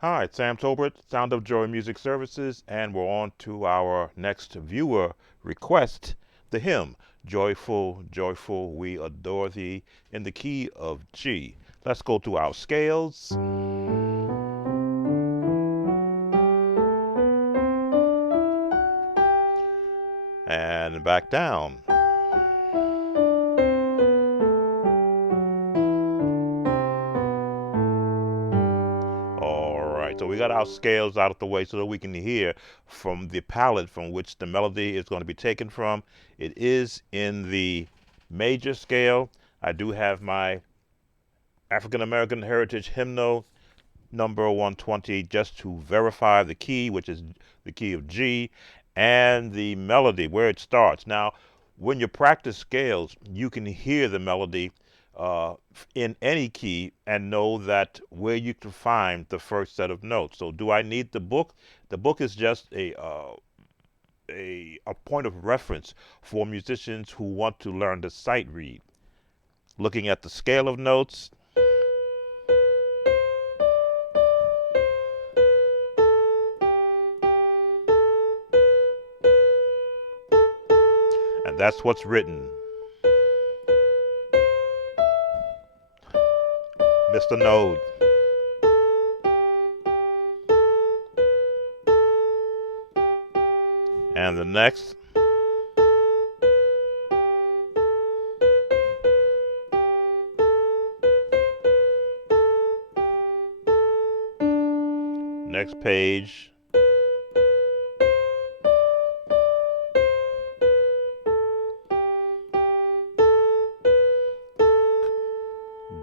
Hi, it's Sam Tolbert, Sound of Joy Music Services, and we're on to our next viewer request, the hymn, Joyful, Joyful, We Adore Thee, in the key of G. Let's go to our scales and back down. All right, so we got our scales out of the way so that we can hear from the palette from which the melody is going to be taken from. It is in the major scale. I do have my African American Heritage Hymnal number 120 just to verify the key, which is the key of G, and the melody where it starts. Now, when you practice scales, you can hear the melody in any key and know that where you can find the first set of notes. So, do I need the book? The book is just a point of reference for musicians who want to learn to sight read. Looking at the scale of notes, and that's what's written. Mr. Node. And the next. Next page.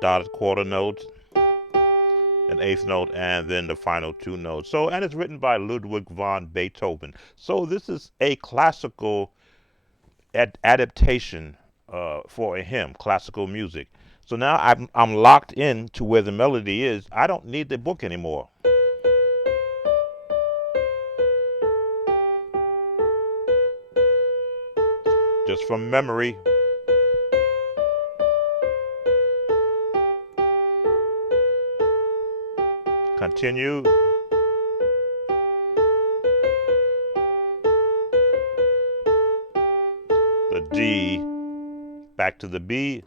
Dotted quarter note, an eighth note, and then the final two notes. So, and it's written by Ludwig van Beethoven. So this is a classical adaptation for a hymn, classical music. So now I'm locked in to where the melody is. I don't need the book anymore. Just from memory. Continue. The D, back to the B.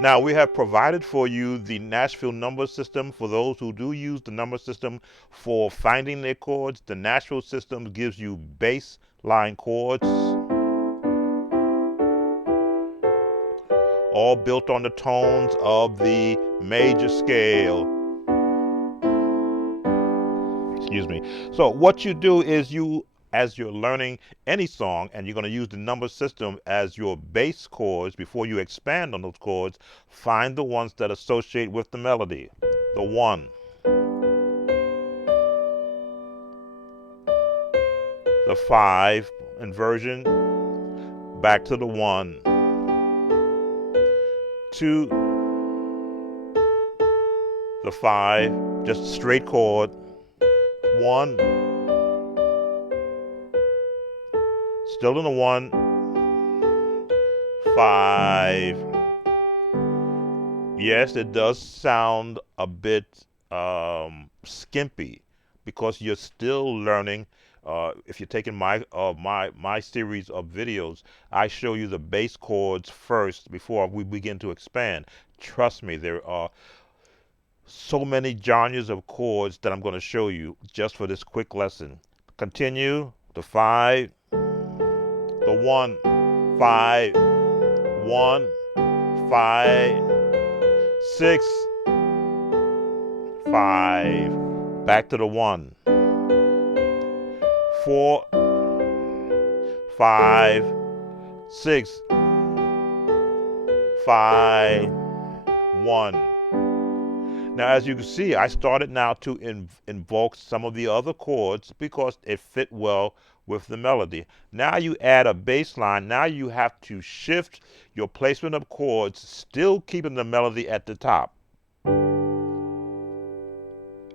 Now, we have provided for you the Nashville number system. For those who do use the number system for finding their chords, the Nashville system gives you bass line chords, all built on the tones of the major scale. Excuse me. So what you do is as you're learning any song and you're going to use the number system as your bass chords before you expand on those chords, find the ones that associate with the melody. The 1, the 5 inversion, back to the 1, 2, the 5, just a straight chord, 1, still in the 1, 5. Yes, it does sound a bit skimpy because you're still learning. If you're taking my series of videos, I show you the bass chords first before we begin to expand. Trust me, there are so many genres of chords that I'm going to show you just for this quick lesson. Continue the 5, the 1, 5, 1, 5, 6, 5, back to the 1, 4, 5, 6, 5, 1. Now, as you can see, I started now to invoke some of the other chords because it fit well with the melody. Now you add a bass line. Now you have to shift your placement of chords, still keeping the melody at the top.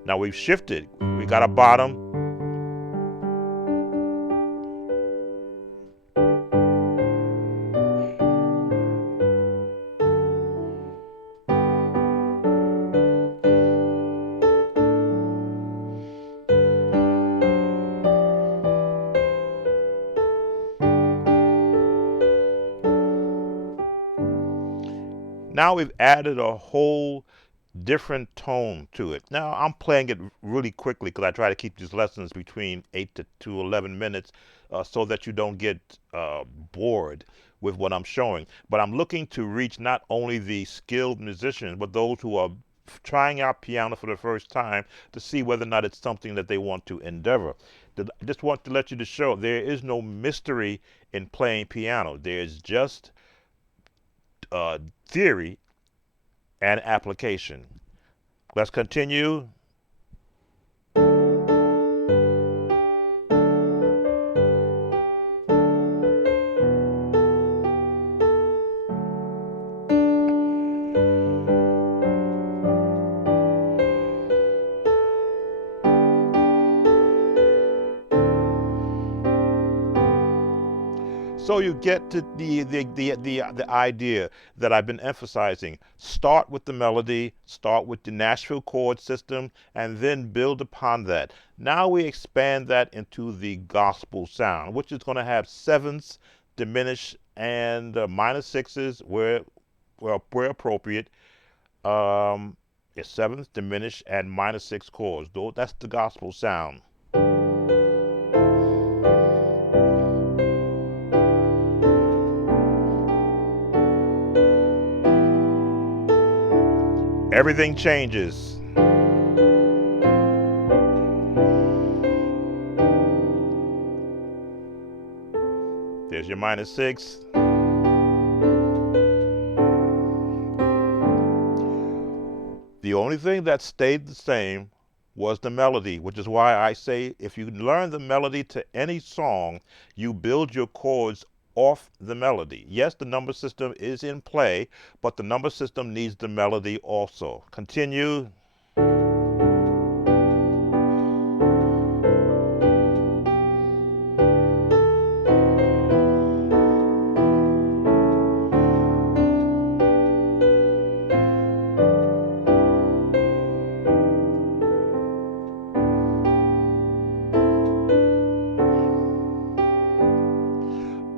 Now we've shifted. We got a bottom. now we've added a whole different tone to it. Now I'm playing it really quickly because I try to keep these lessons between 8 to 11 minutes so that you don't get bored with what I'm showing. But I'm looking to reach not only the skilled musicians, but those who are trying out piano for the first time to see whether or not it's something that they want to endeavor. I just want to let you to show there is no mystery in playing piano. There's just theory and application. Let's continue. So you get to the idea that I've been emphasizing. Start with the melody, start with the Nashville chord system, and then build upon that. Now we expand that into the gospel sound, which is going to have sevenths, diminished, and minor sixes where appropriate. It's sevenths, diminished, and minor six chords. That's the gospel sound. Everything changes. There's your minor six. The only thing that stayed the same was the melody, which is why I say if you learn the melody to any song, you build your chords off the melody. Yes, the number system is in play, but the number system needs the melody also. Continue.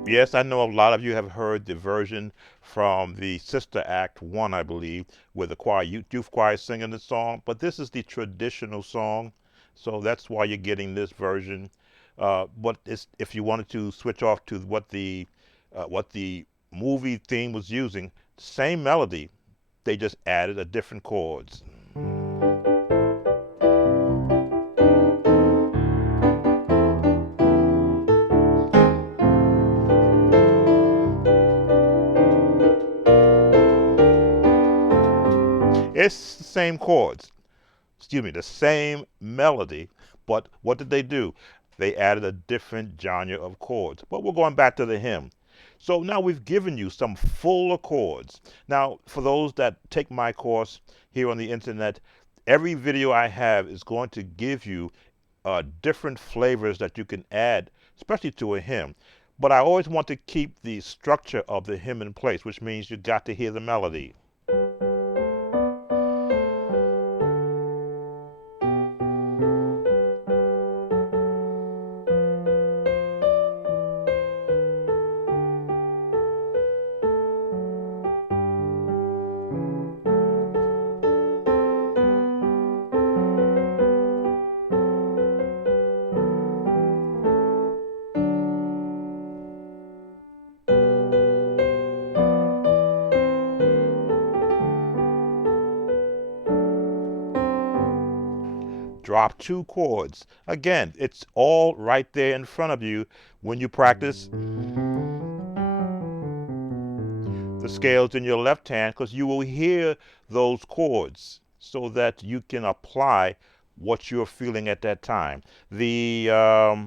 Yes, I know a lot of you have heard the version from the Sister Act 1, I believe, where the choir, youth choir is singing the song, but this is the traditional song, so that's why you're getting this version. But if you wanted to switch off to what the movie theme was using, same melody, they just added a different chords. It's the same chords. Excuse me, the same melody, but what did they do? They added a different genre of chords. But we're going back to the hymn. So now we've given you some fuller chords. Now, for those that take my course here on the internet, every video I have is going to give you different flavors that you can add, especially to a hymn. But I always want to keep the structure of the hymn in place, which means you got to hear the melody. Drop two chords. Again, it's all right there in front of you when you practice the scales in your left hand, because you will hear those chords so that you can apply what you're feeling at that time. Let's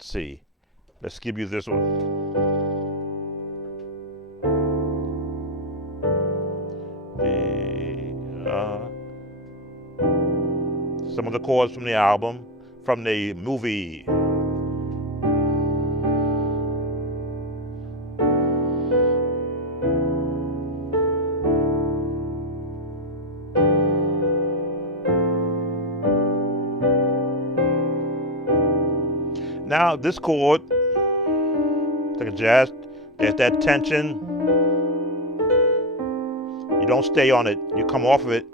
see, let's give you this one. Some of the chords from the album, from the movie. Now this chord, like a jazz, there's that tension. don't stay on it. You come off of it.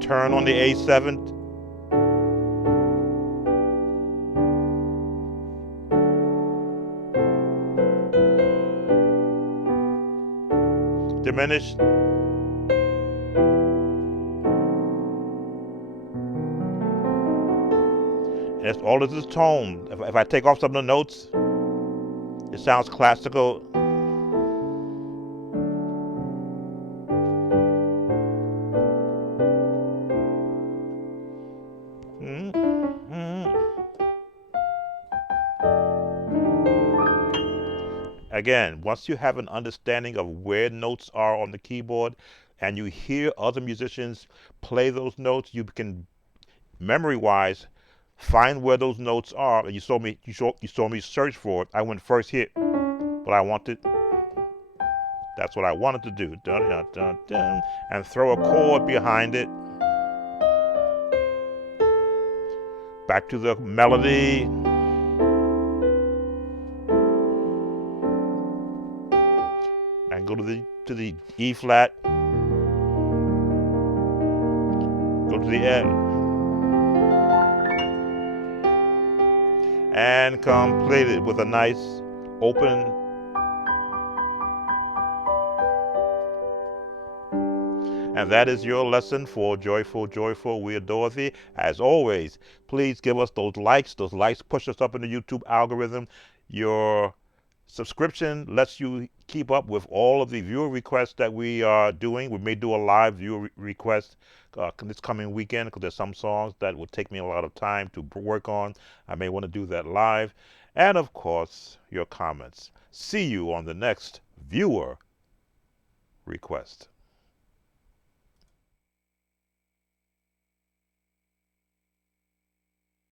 Turn on the A7. Diminish. And it's all of this tone. If I take off some of the notes, it sounds classical. Again, once you have an understanding of where notes are on the keyboard and you hear other musicians play those notes, you can memory-wise find where those notes are. And you saw me search for it. I went first hit, but I wanted. That's what I wanted to do. Dun, dun, dun, dun, and throw a chord behind it. Back to the melody. And go to the E flat. Go to the F. And complete it with a nice open. And that is your lesson for Joyful, Joyful. We adore thee. As always, please give us those likes. Those likes push us up in the YouTube algorithm. Your subscription lets you keep up with all of the viewer requests that we are doing. We may do a live viewer request this coming weekend because there's some songs that would take me a lot of time to work on. I may want to do that live. And of course, your comments. See you on the next viewer request.